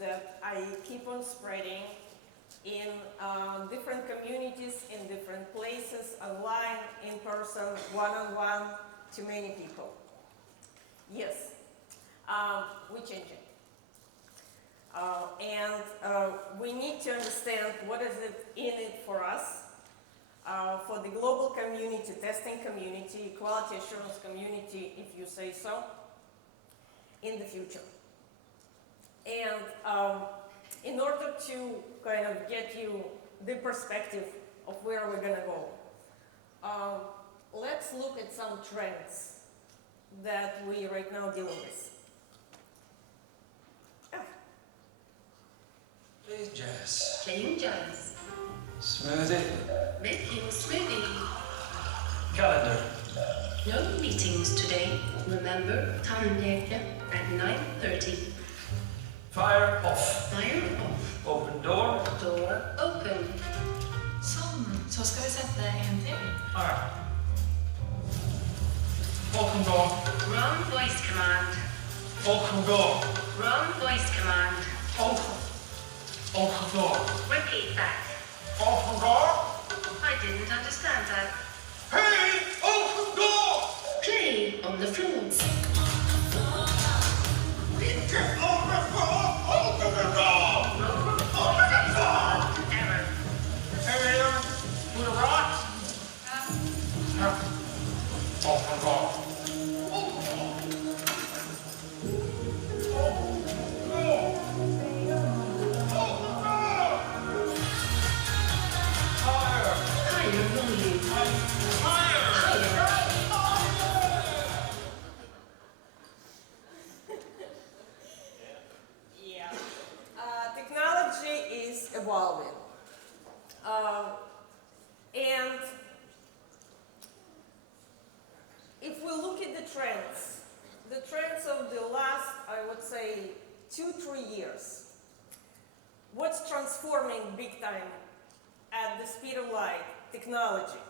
that I keep on spreading in different communities, in different places, online, in person, one-on-one, to many people. Yes, we're changing. And we need to understand what is it in it for us, for the global community, testing community, quality assurance community, if you say so, in the future. And in order to kind of get you the perspective of where we're going to go, let's look at some trends that we right now dealing with. Please jazz. Playing jazz. Smoothie. Making smoothie. Calendar. No meetings today. Remember, tandläkare at 9:30. Fire off. Fire off. Open door. Door open. Så ska vi sätta en till. Alright. Open door. Wrong voice command. Open door. Wrong voice command. Open door. Repeat that. Open door. I didn't understand that. Hey! Open door! Play on the floor. Get open the door! Open the door! Open the door. Error. Hey there, to the right. Open door. Higher volume. Yeah. Technology is evolving. And if we look at the trends of the last, I would say, 2-3 years, what's transforming big time at the speed of light? Technology.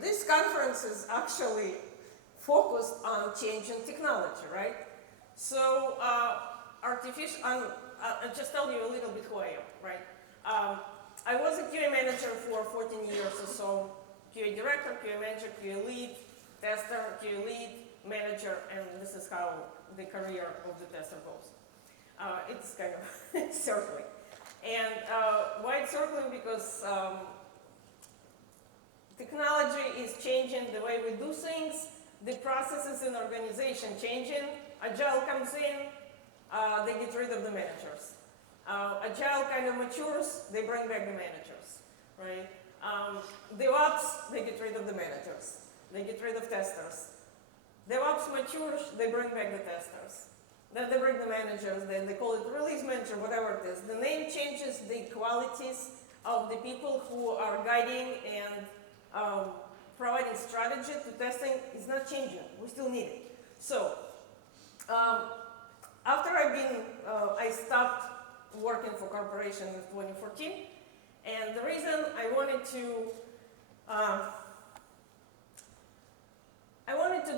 This conference is actually focused on changing technology, right? So, I'll just tell you a little bit who I am, right? I was a QA manager for 14 years or so, QA director, QA manager, QA lead, tester, QA lead, manager, and this is how the career of the tester goes. It's kind of circling. And why it's circling? Because technology is changing the way we do things, the processes in organization changing, Agile comes in, they get rid of the managers. Agile kind of matures, they bring back the managers, right? DevOps, they get rid of the managers. They get rid of testers. DevOps matures, they bring back the testers. Then they bring the managers, then they call it release manager, whatever it is. The name changes, the qualities of the people who are guiding and providing strategy to testing is not changing. We still need it. So, after I stopped working for corporation in 2014, and the reason I wanted to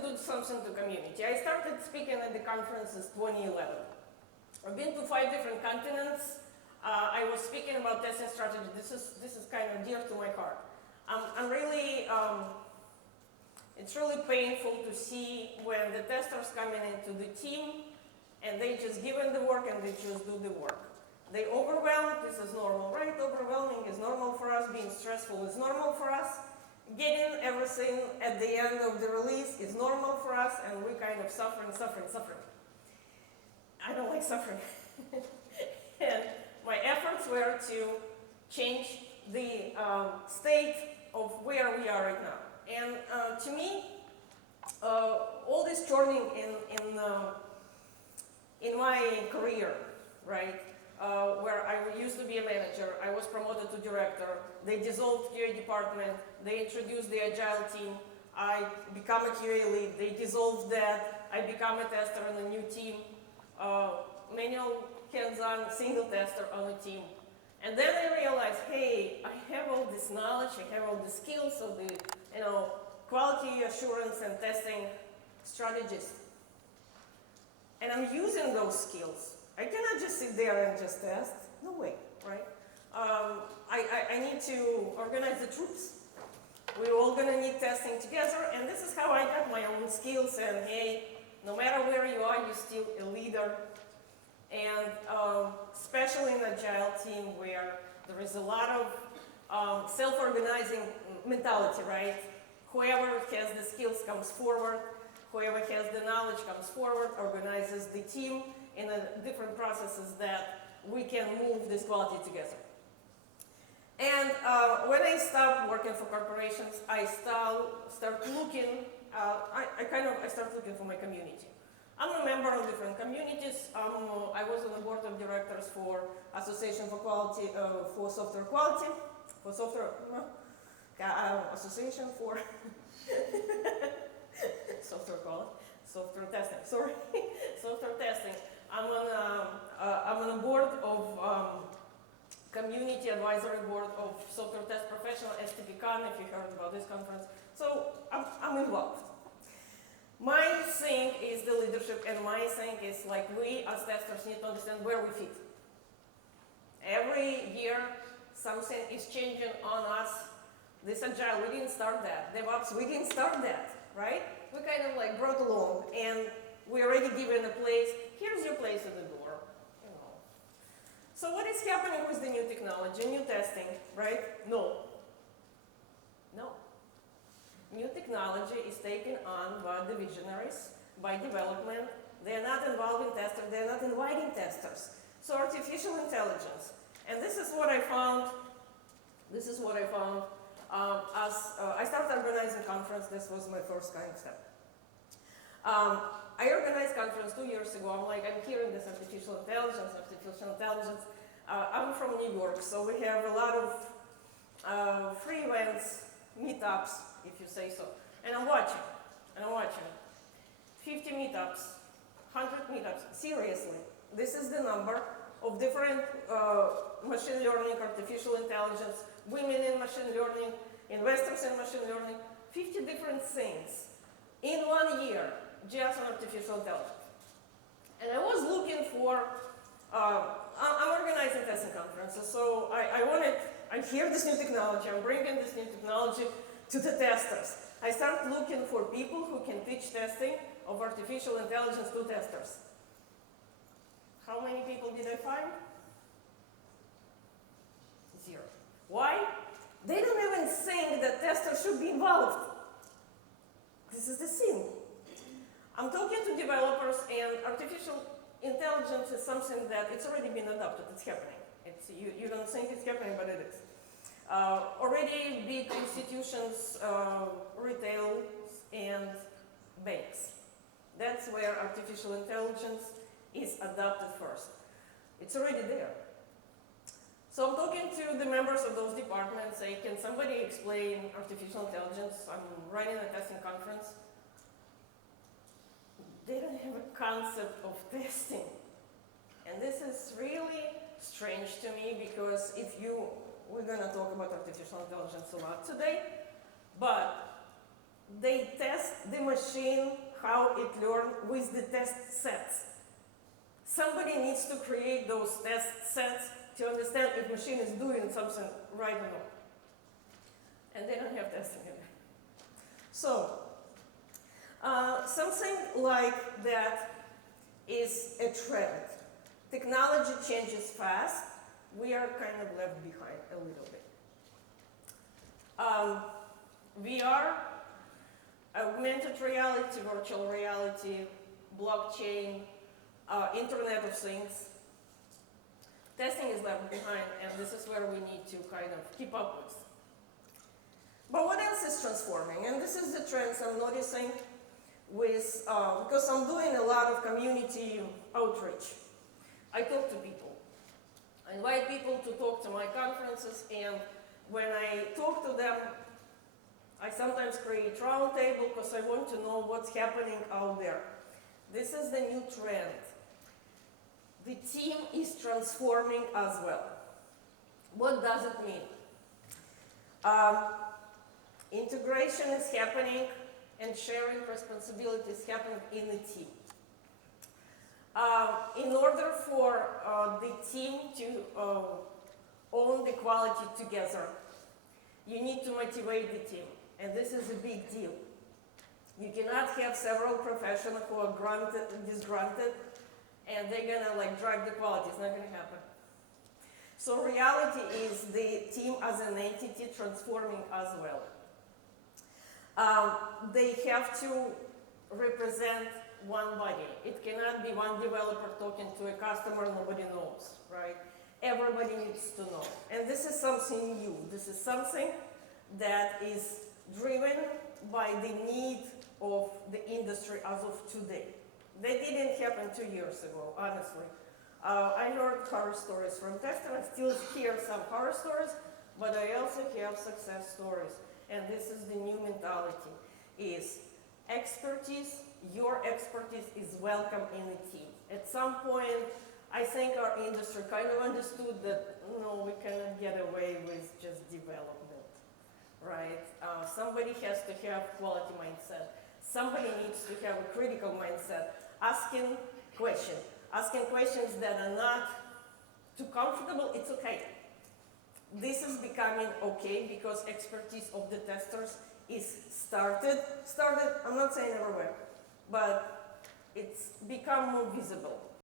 do something to community. I started speaking at the conferences 2011. I've been to 5 different continents. I was speaking about testing strategy. This is kind of dear to my heart. I'm really, it's really painful to see when the testers coming into the team and they just given the work and they just do the work. They overwhelm, this is normal, right? Overwhelming is normal for us, being stressful is normal for us. Getting everything at the end of the release is normal for us, and we kind of suffering. I don't like suffering. And my efforts were to change the state of where we are right now. And to me, all this journey in my career, right, where I used to be a manager, I was promoted to director, they dissolved QA department, they introduced the Agile team, I become a QA lead, they dissolved that, I become a tester on a new team, manual, hands-on, single tester on a team. And then I realized, hey, I have all this knowledge, I have all the skills of the, quality assurance and testing strategies. And I'm using those skills, I cannot just sit there and just test. No way, right? I need to organize the troops. We're all gonna need testing together, and this is how I got my own skills. And hey, no matter where you are, you're still a leader. And especially in agile team where there is a lot of self-organizing mentality, right? Whoever has the skills comes forward. Whoever has the knowledge comes forward, organizes the team in different processes that we can move this quality together. And when I stopped working for corporations, I start looking. I start looking for my community. I'm a member of different communities. I was on the board of directors for Association for Quality for Software Quality, for Software Association for Software Quality, Software Testing. Sorry, Software Testing. I'm on a board of Community Advisory Board of Software Test Professional, STPCon, if you heard about this conference. So I'm involved. My thing is the leadership, and my thing is like we as testers need to understand where we fit. Every year something is changing on us. This agile, we didn't start that. DevOps, we didn't start that, right? We kind of like brought along, and we already given a place. Here's your place at the door, you know. So what is happening with the new technology, new testing, right? No. New technology is taken on by the visionaries, by development. They're not involving testers, they're not inviting testers. So artificial intelligence, and this is what I found, as I started organizing conference. This was my first kind of step. I organized conference 2 years ago. I'm hearing this artificial intelligence. I'm from New York, so we have a lot of free events, meetups, if you say so. And I'm watching. 50 meetups, 100 meetups, seriously. This is the number of different machine learning, artificial intelligence, women in machine learning, investors in machine learning, 50 different things in 1 year, just on artificial intelligence. And I was looking for, I'm organizing testing conferences, so I hear this new technology, I'm bringing this new technology to the testers. I start looking for people who can teach testing of artificial intelligence to testers. How many people did I find? 0. Why? They don't even think that testers should be involved. This is the thing. I'm talking to developers, and artificial intelligence is something that it's already been adopted. It's happening. You don't think it's happening, but it is. Already big institutions, retail, and banks. That's where artificial intelligence is adopted first. It's already there. So I'm talking to the members of those departments, say, can somebody explain artificial intelligence? I'm running a testing conference. They don't have a concept of testing. And this is really strange to me, because we're gonna talk about artificial intelligence a lot today, but they test the machine, how it learns with the test sets. Somebody needs to create those test sets to understand if machine is doing something right or not. And they don't have testing in there. So, something like that is a trend. Technology changes fast. We are kind of left behind a little bit. VR, augmented reality, virtual reality, blockchain, Internet of Things. Testing is left behind, and this is where we need to kind of keep up with. But what else is transforming? And this is the trends I'm noticing with, because I'm doing a lot of community outreach. I talk to people. I invite people to talk to my conferences, and when I talk to them, I sometimes create roundtable because I want to know what's happening out there. This is the new trend. The team is transforming as well. What does it mean? Integration is happening, and sharing responsibility is happening in the team. In order for the team to own the quality together, you need to motivate the team, and this is a big deal. You cannot have several professionals who are disgruntled, and they're gonna like drive the quality. It's not gonna happen. So reality is the team as an entity transforming as well. They have to represent one body. It cannot be one developer talking to a customer nobody knows, right? Everybody needs to know. And this is something new. This is something that is driven by the need of the industry as of today. That didn't happen 2 years ago, honestly. I heard horror stories from testers. I still hear some horror stories, but I also have success stories. And this is the new mentality, is expertise, your expertise is welcome in a team. At some point, I think our industry kind of understood that, no, we cannot get away with just development, right? Somebody has to have quality mindset. Somebody needs to have a critical mindset, asking questions that are not too comfortable. It's okay. This is becoming okay because expertise of the testers is started, I'm not saying everywhere, but it's become more visible.